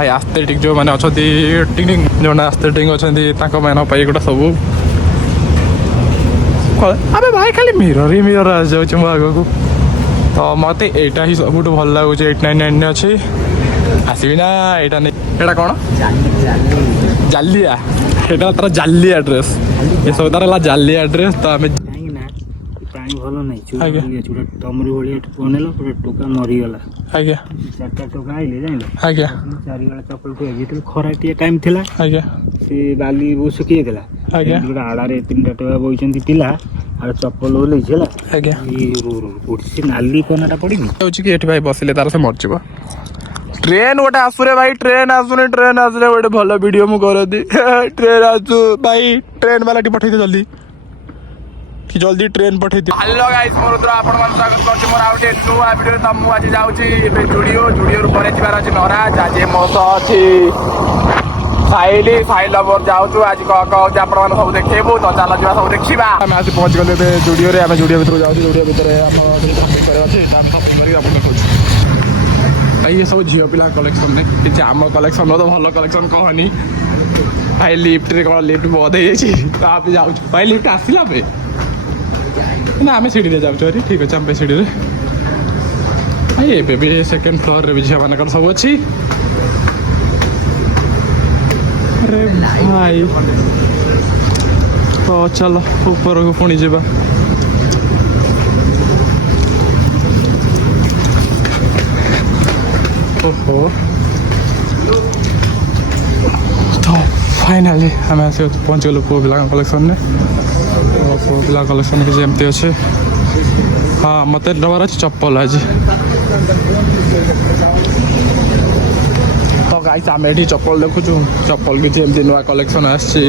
भाई आस्थेटिक जो मैंने अच्छा टिंग जो आस्थेटिक अच्छा गोटे सब अबे भाई खाली मिरर ही मिरर आ जाऊँ मो आग को तो मत यहाँ ही सब भल लगुच 899 अच्छी आसबि ना यहाँ नहीं यहाँ कौन जालिया यहाँ तार जालिया ड्रेस ये सब तार जालिया ड्रेस तो आम पानी भल नहीं तमरी भाई बनेल पूरा टोका मरीगला आज्ञा 4टा टोका आइले जान आज्ञा 4 बेला चप्पल टोका जेते खरा टिया टाइम थिला आज्ञा से बाली वो सुखी थिला आज्ञा गोटा आड़ारे 3टा टोका बोइचंती पिला आड़ चप्पल ओलै छला आज्ञा पुडसी नाली कोनाटा पड़िनी होची कि एठी भाई बसिले तार से मरजिबो ट्रेन गोटे आसुरे भाई ट्रेन आसुनी ट्रेन आसले गोटे भल वीडियो मु कर दी ट्रेन आसु भाई ट्रेन वाला टी पठै जल्दी कि जल्दी ट्रेन पठै दे हेलो गाइस मोर द्वारा आपण मन स्वागत करछि मोर आउटे नुवा वीडियो त मु आज जाउछि एबे जुडियो जुडियो परे जिबार अछि नराज आज मो सह अछि साइल लवर जाउछु आज क आपण मन सब देखैबो त चल जिबा सब देखिबा हम आज पहुंच गले बे जुडियो रे हम जुडियो भीतर जाउछि जुडियो भीतर आपण करे अछि आपण देखु भाई ये सब झील पिला कलेक्शन ने कि आम कलेक्शन तो भल कलेक्शन कहनी भाई लिफ्ट रे कौन लिफ्ट बंद हो आप जाऊ भाई लिफ्ट आसला पे ना आम सीढ़ी रे जाऊ अरे ठीक अच्छे आम सीढ़ी रे भाई ए भी सेकेंड फ्लोर रे भी झील मान सब अच्छी अरे भाई तो चलो ऊपर को पुणी जा ओहो तो फाइनाली आम आस पहुँच गलु पुओ पिला कलेक्शन में पुओ पिला कलेक्शन की जमती अच्छे हाँ मत डबार अच्छे चप्पल आज तो गाइस आम ये चप्पल देखुचु चप्पल किसी एमती नुआ कलेक्शन आसची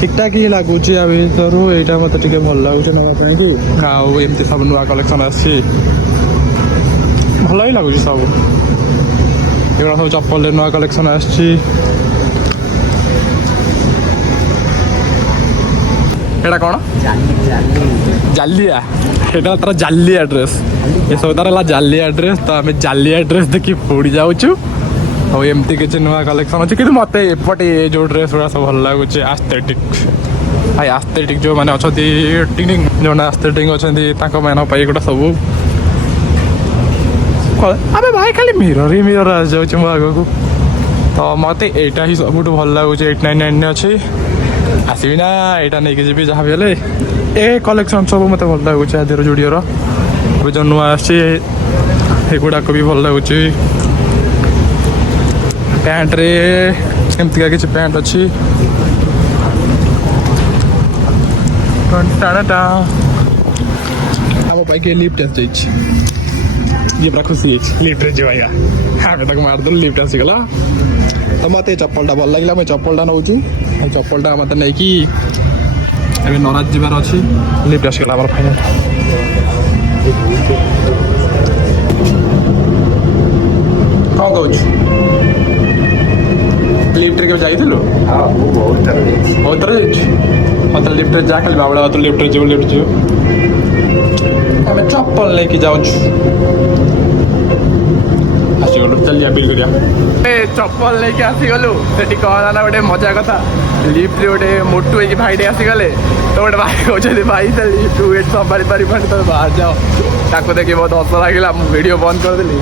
ठीक ठाक ही लगुच या भर यहाँ मत भल लगुच नापी आउ एमती सब नुआ कलेक्शन आसची भल ही लगुच सब एगुड़ा सब चप्पल नुआ कलेक्शन आसची एटा कौन जालिया यहाँ तार जालिया ड्रेस ये सब तार जालिया ड्रेस तो आम जालिया ड्रेस देखी पड़ी जाऊँ और एमती किसी नुआ कलेक्शन अच्छे कि मत एपटे जो ड्रेस गुड़ा सब भल लगुच आस्थेटिक भाई आस्थेटिक जो मैंने अच्छा टिंग जो आस्थेटिक अच्छा गोटे सब अबे भाई खाली मिरर ही मिरर आ जाऊँ मो आग को तो मत यहाँ ही सब भल लगुच 899 अच्छी आसबि ना यहाँ नहीं जी जहाँ भी हेले ए कलेक्शन सब मत भल लगुच आधर जुडियोर जो नुआ आसगुड़ाक भी भल लगुच पैंट रे एमती किसी पैंट अच्छी आम पाई लिफ्ट आसी ये पूरा खुशी लिफ्ट रे जाएगा हाँ तक मारदेल लिफ्ट आसीगला तो मत चप्पलटा भल लगे मुझे चप्पलटा नौ चप्पलटा मत नहीं कि अभी नराज जीवार अच्छी लिफ्ट आसीगला आम फाइनाल कौन कौन लिफ्ट रे जाइलु बहुत थर मतलब लिफ्ट जा खाली बाबड़ा तो लिफ्ट जो लिफ्ट जो आम चप्पल लेके जाऊँ आसीगलु चल जा बिल करिया चप्पल लेके आसीगलु सेठी कहला ना गोटे मजा कथा लिफ्ट रे गोटे मोटू है भाई आसीगले तो गोटे भाई कहते भाई से लिफ्ट वेट संभाली पारि तो बाहर जाओ ताको देखिए बहुत हस लगे वीडियो बंद करदेली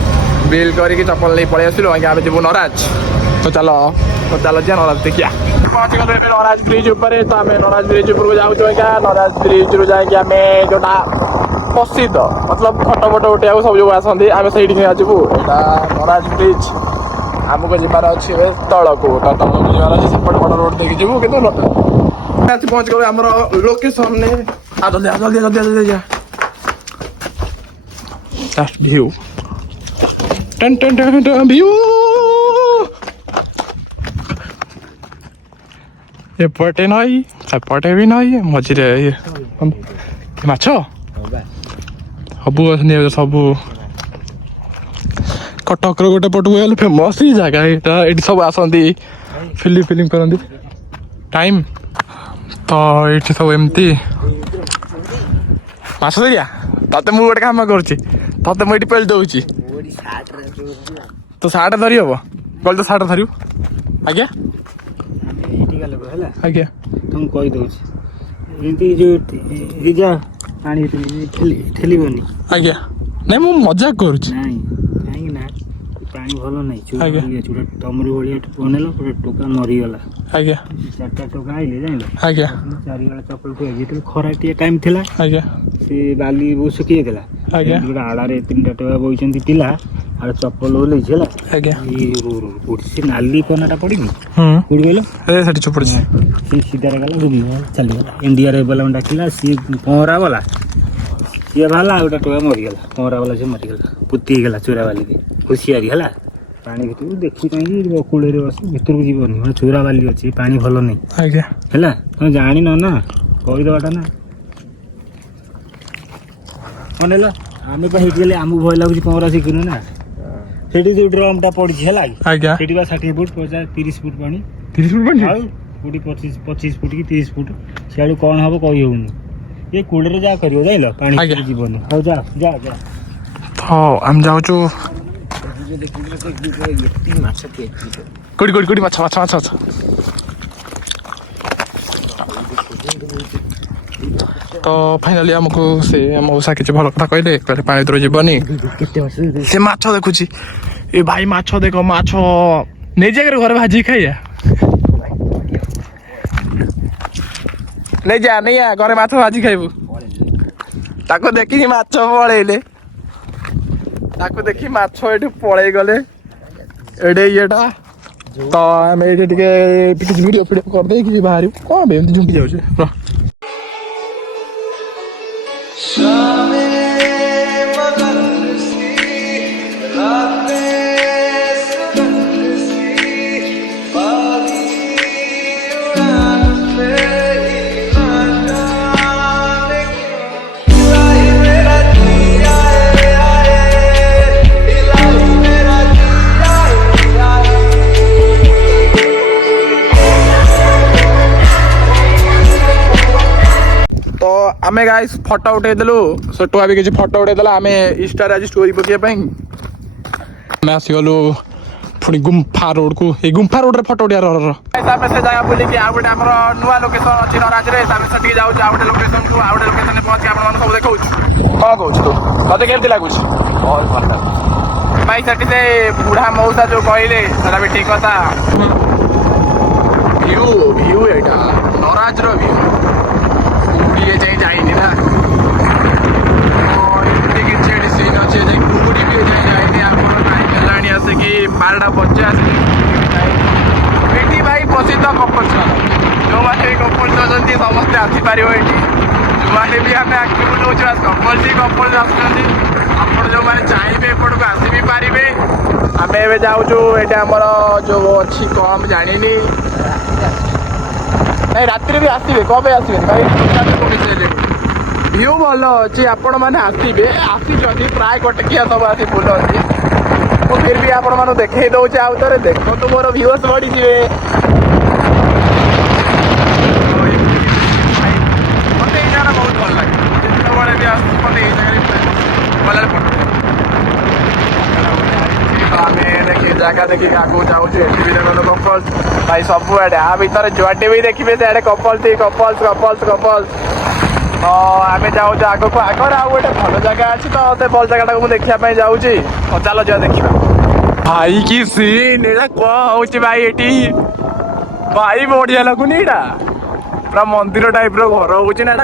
बिल करके चप्पल नहीं पलि आसलु आगे आम जीव नराज तो चलो जा नराज देखिया पहुँच गलु नराज ब्रिज ऊपर तो आम नराज ब्रिज ऊपर जाऊँ नराज ब्रिज रू जाए जोटा प्रसिद्ध मतलब फटो फटो उठा सब जो आसती आम से जीवु यहाँ नराज ब्रिज आमको जीवार अच्छे तल को तल को जीवार अच्छे सेपट बड़ रोड देखी जीवु कि पहुँच गलु आम लोकेशन ने जल्दी जल्दी जल्दी जल्दी जा व्यू टन टन टन टन व्यू एपटे नई एपटे भी नई मझे माछ सब सब कटक गोटे पटू गले फेमस ही जगह यहाँ ये सब आसती फिल्म करती टाइम तो ये सब एमती माछ देखिया ते मुझे गोटे कम कर पेल दौची तो सार्ट धरी हम ଗଲ ତ ସାର୍ଟ ଧରିବୁ ଆଜ୍ଞା ଏଇଠିକା ଲୋକ ହେଲା ଆଜ୍ଞା ତୁମକୁ କହିଦେଉଛି ଏମିତି ଯେଉଁ ଯା ପାଣି ଠେଲିବନି ଆଜ୍ଞା ନାଇଁ ମୁଁ ମଜାକ କରୁଛି ନାଇଁ କାହିଁକି ନା ପାଣି ଭଲ ନାହିଁ ଆଜ୍ଞା। ଚୁଡ଼ା ତମରି ଭଳିଆ ବନେଇଲ ଗୋଟେ ଟୋକା ମରିଗଲା ଆଜ୍ଞା 4ଟା ଟୋକା ଆଇଲେ ଜାଣିଲ ଆଜ୍ଞା 4 ବେଳା ଚପଲ ଥୁଆ ଯେତେବେଳେ ଖରା ଟିକେ ଟାଇମ୍ ଥିଲା ଆଜ୍ଞା ସେ ବାଲି ବହୁତ ଶୁଖି ଯାଇଥିଲା ଆଜ୍ଞା ଗୋଟେ ଆଡ଼ାରେ 3ଟା ଟୋକା ବଇଛନ୍ତି ପିଲା ଆଉ ଚପଲ ଓହ୍ଲେଇଛି ହେଲା ଆଜ୍ଞା କୋଉଠି ସେ ନାଲି କନାଟା ପଡ଼ିନି ହୁଁ କୋଉଠି କହିଲ ସେଠି ଚୁପଡ଼ିଛି ସେ ସିଧାରେ ଗଲା ଚାଲିଗଲା ଇଣ୍ଡିଆରେ ବାଲା ଡାକିଲା ସିଏ ପହଁରା ଗଲା ସିଏ ବାହାରିଲା ଆଉ ଗୋଟେ ଟୋକା ମରିଗଲା ପହଁରା ବାଲା ସିଏ ମରିଗଲା ପୋତି ହେଇଗଲା ଚୋରା ବାଲିରେ ହୁସିଆରି ହେଲା ପାଣି ଭିତରକୁ ଦେଖି କାହିଁକି କୂଳରେ ବସି ଭିତରକୁ ଯିବନି ମାନେ ଚୋରା ବାଲି ଅଛି ପାଣି ଭଲ ନାହିଁ ଆଜ୍ଞା ହେଲା ତମେ ଜାଣିନ ନା କହିଦେବାଟା ନା ଅନେଇଲ ଆମେ ପା ହେଇଠି ଗଲେ ଆମକୁ ଭୟ ଲାଗୁଛି ପହଁରା ଶିଖୁନୁ ନା ସେଠି ଯୋଉ ଡ୍ରମ୍ଟା ପଡ଼ିଛି ହେଲା ଆଜ୍ଞା ସେଠି ବା 60 ଫୁଟ 30 ଫୁଟ ପାଣି 30 ଫୁଟ ପାଣି ଆଉ କୋଉଠି 25 ଫୁଟ କି 30 ଫୁଟ ସିଆଡ଼ୁ କ'ଣ ହବ କହି ହେଉନି ଏ କୂଳରେ ଯାହା କରିବ ଜାଣିଲ ପାଣି ଆଜ୍ଞା। ଯିବନି ହଉ ଯା ଯା ଯା ହଉ ଆମେ ଯାଉଛୁ ମାଛ କୋଉଠି ମାଛ ମାଛ ମାଛ ମାଛ ତ ଫାଇନାଲି ଆମକୁ ସେ ଆମ ଓଷା କିଛି ଭଲ କଥା କହିଲେ ପାଣି ଭିତରୁ ଯିବନି ସେ ମାଛ ଦେଖୁଛି ଏ ଭାଇ ମାଛ ଦେଖ ମାଛ ନେଇ ଜାଗାରେ ଘରେ ଭାଜିକି ଖାଇବା ନେଇଯା ନେଇଆ ଘରେ ମାଛ ଭାଜି ଖାଇବୁ ତାକୁ ଦେଖିକି ମାଛ ପଳେଇଲେ ତାକୁ ଦେଖି ମାଛ ଏଠୁ ପଳେଇ ଗଲେ ଏଡେ ଇଏଟା ତ ଆମେ ଏଠି ଟିକେ କିଛି ଭିଡ଼ିଓ ଫିଡ଼ିଓ କରିଦେଇ କିଛି ବାହାରିବୁ କ'ଣ ଏମିତି ଝୁଙ୍କି ଯାଉଛି ଆମେ ଗାଇସ୍ ଫଟୋ ଉଠେଇଦେଲୁ ସେଠୁ ବି କିଛି ଫଟୋ ଉଠେଇଦେଲା ଆମେ ଇନଷ୍ଟାରେ ଆଜି ଷ୍ଟୋରି ପକେଇବା ପାଇଁ ଆମେ ଆସିଗଲୁ ପୁଣି ଗୁମ୍ଫା ରୋଡକୁ ଏଇ ଗୁମ୍ଫା ରୋଡରେ ଫଟୋ ଉଠେଇବାର ଆମେ ସେ ଜାଗା ବୁଲିକି ଆଉ ଗୋଟେ ଆମର ନୂଆ ଲୋକେସନ ଅଛି ନରାଜରେ ଆମେ ସେଠିକି ଯାଉଛୁ ଆଉ ଗୋଟେ ଲୋକେସନକୁ ଆଉ ଗୋଟେ ଲୋକେସନରେ ପହଞ୍ଚି ଆପଣମାନଙ୍କୁ ସବୁ ଦେଖାଉଛୁ କ'ଣ କହୁଛୁ ତୁ ତତେ କେମିତି ଲାଗୁଛି ବହୁତ ଭଲ ଭାଇ ସେଠି ସେ ବୁଢା ମଉସା ଯୋଉ କହିଲେ ସେଟା ବି ଠିକ କଥା ଭିଉ ଏଇଟା ନରାଜର ଭିଉ ये जाए जाइनी ना एमती किसी सीन अच्छे कुकुड़ी भी जाए जाइनी आपको टाइम हेलाणी आसिकी 12:50 भाई प्रसिद्ध कपल्स जो मैंने कपल्स अच्छे समस्ते आसीपर ये जो मैंने भी आम आखि बुलाऊँ कपल्स ही कपल्स आसुँच आप जो मैंने चाहिए एपट को आसी भी पारे आम ए जाऊँ ये आमर जो अच्छी कम जानी नहीं रात भी आसवे कौन पे आसवे भ्यू भल अच्छी आपण मैंने आसवे आसी प्राय कटकिया सब आसी बुलती तो फिर भी आपण मैं देखई दौचे आउ थे देखो तो मोर व्यूअर्स बढ़ी जाए मत ये जगह बहुत भल लगे जिते भी आस मत ये जगह देखिए जगह देखिए आगे जाऊँ कपल्स भाई सबुआडे आ भर जुआटे भी देखिए से कपल्स कपल्स कपल्स कपल्स तो आम जाऊँ आग को आगे आउ गोटे भल जगह अच्छी तो से भल जगह मुझे देखा जाऊँ तो चलो जा देखा भाई की सीन एटा कौन हो भाई एटी भाई बढ़िया लगुनि एटा पूरा मंदिर टाइप घर हो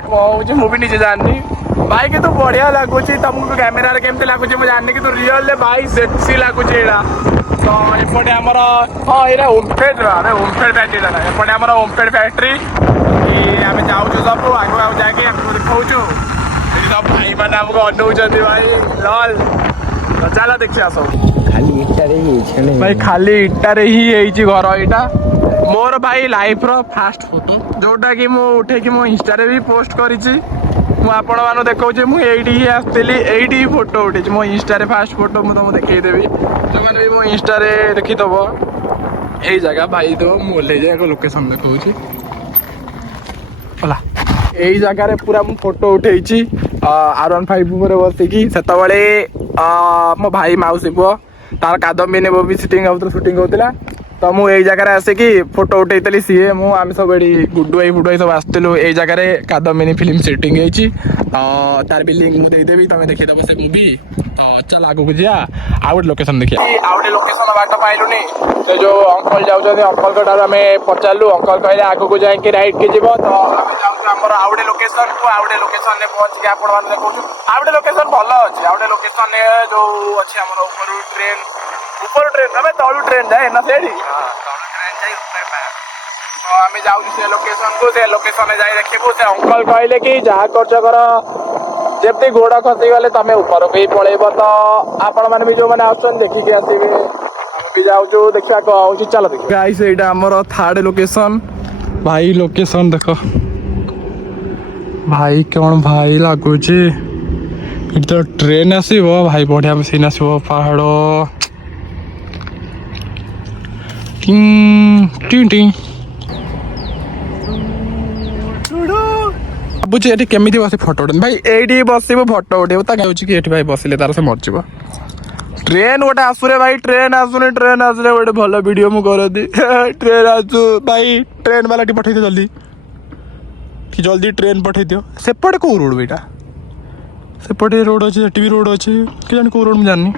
कौन हो मुझे जानी भाई कि तू बढ़िया लगुच तुमको कैमेरा केमती लगुच मुझे जानी कि तू रियल भाई सेक्सी लगुच एटा तो एपटे आमर हाँ ये ओमफेड ओमफेड फैक्ट्री एपटे आमर ओमफेड फैक्ट्री आम जाऊँ सब आगे आगे जाके देखाऊँ सब भाई मैंने आमको अनौंट भाई लल तो चलो देखिए सब खाली इटारे ही भाई खाली इटारे ही घर यहाँ मोर भाई लाइफ रो फास्ट फोटो जोटा कि मु उठे कि मो इंस्टा भी पोस्ट करिछि मु आपण मानु देखौछि मु एडी ही आस्तेली एडी ही फोटो उठे मो इंस्टा रे फास्ट फोटो मु तुमको देखै देबी जो माने भी मो इंस्टा रे देखि दबो एई जगह भाई तो मु ले जाय को लोकेशन देखौछि होला एई जगह रे पूरा मु फोटो उठेछि R15 ऊपर बसिकी सेतबळे मो भाई माउसी पुओ तार कादम्बिनी वो भी शूटिंग होता तो मुझे यही जगह आसिकी फोटो उठेली सी आम सब ये गुड्डू भाई फुडू भाई सब आसलु यही जगह कादम्बिनी फिल्म शूटिंग होती तार भी लिंक देदेवी तुम देखीदब से मूवी तो चल आगे को जा आउ गोटे लोकेशन देखिए आउ गोटे लोकेशन बाट पाइलुनी से जो अंकल जाऊँ अंकल को आम पचारू अंकल कहले आगे को जाकि राइट के जीव तो आम जाऊँ आउ गोटे लोकेशन को आउ गोटे लोकेशन पहुँचिक आप देखो आउ गोटे लोकेशन भल अच्छे आउ गोटे लोकेशन जो अच्छे आम ऊपर ट्रेन ना तलू ट्रेन जाए ना से तो आम जाऊँ से लोकेशन को से लोकेशन जाए देखू से अंकल कहले कि जहाँ खर्च कर जब गोड़ खसीगले तुम ऊपर को ही पलैब तो आपण मैंने भी जो मैंने आसन देखिए आसवे आम भी जाऊँ देखा कौन चल देख गाइस एटा हमर थर्ड लोकेशन भाई लोकेशन देख भाई कौन भाई लगुच तो ट्रेन आसो भाई बढ़िया सीन आसो पहाड़ भाବୁଛି ଏଠି କେମିତି ବସି ଫଟୋ ଉଠେଇବି ଭାଇ ଏଇଠି ବସିବୁ ଫଟୋ ଉଠେଇବୁ ତା କହୁଛି କି ଏଠି ଭାଇ ବସିଲେ ତାର ସେ ମରିଯିବ ट्रेन गोटे आसुरे भाई ट्रेन आसुनी ट्रेन आसले गोटे भल वीडियो मु करती ट्रेन आसु भाई ट्रेन वाला टी पठे जल्दी कि जल्दी ट्रेन पठे दियो सेपटे कौ रोड बेटा सेपटे रोड अच्छे भी रोड अच्छे कि जानी कौ रोड मुझे जाननी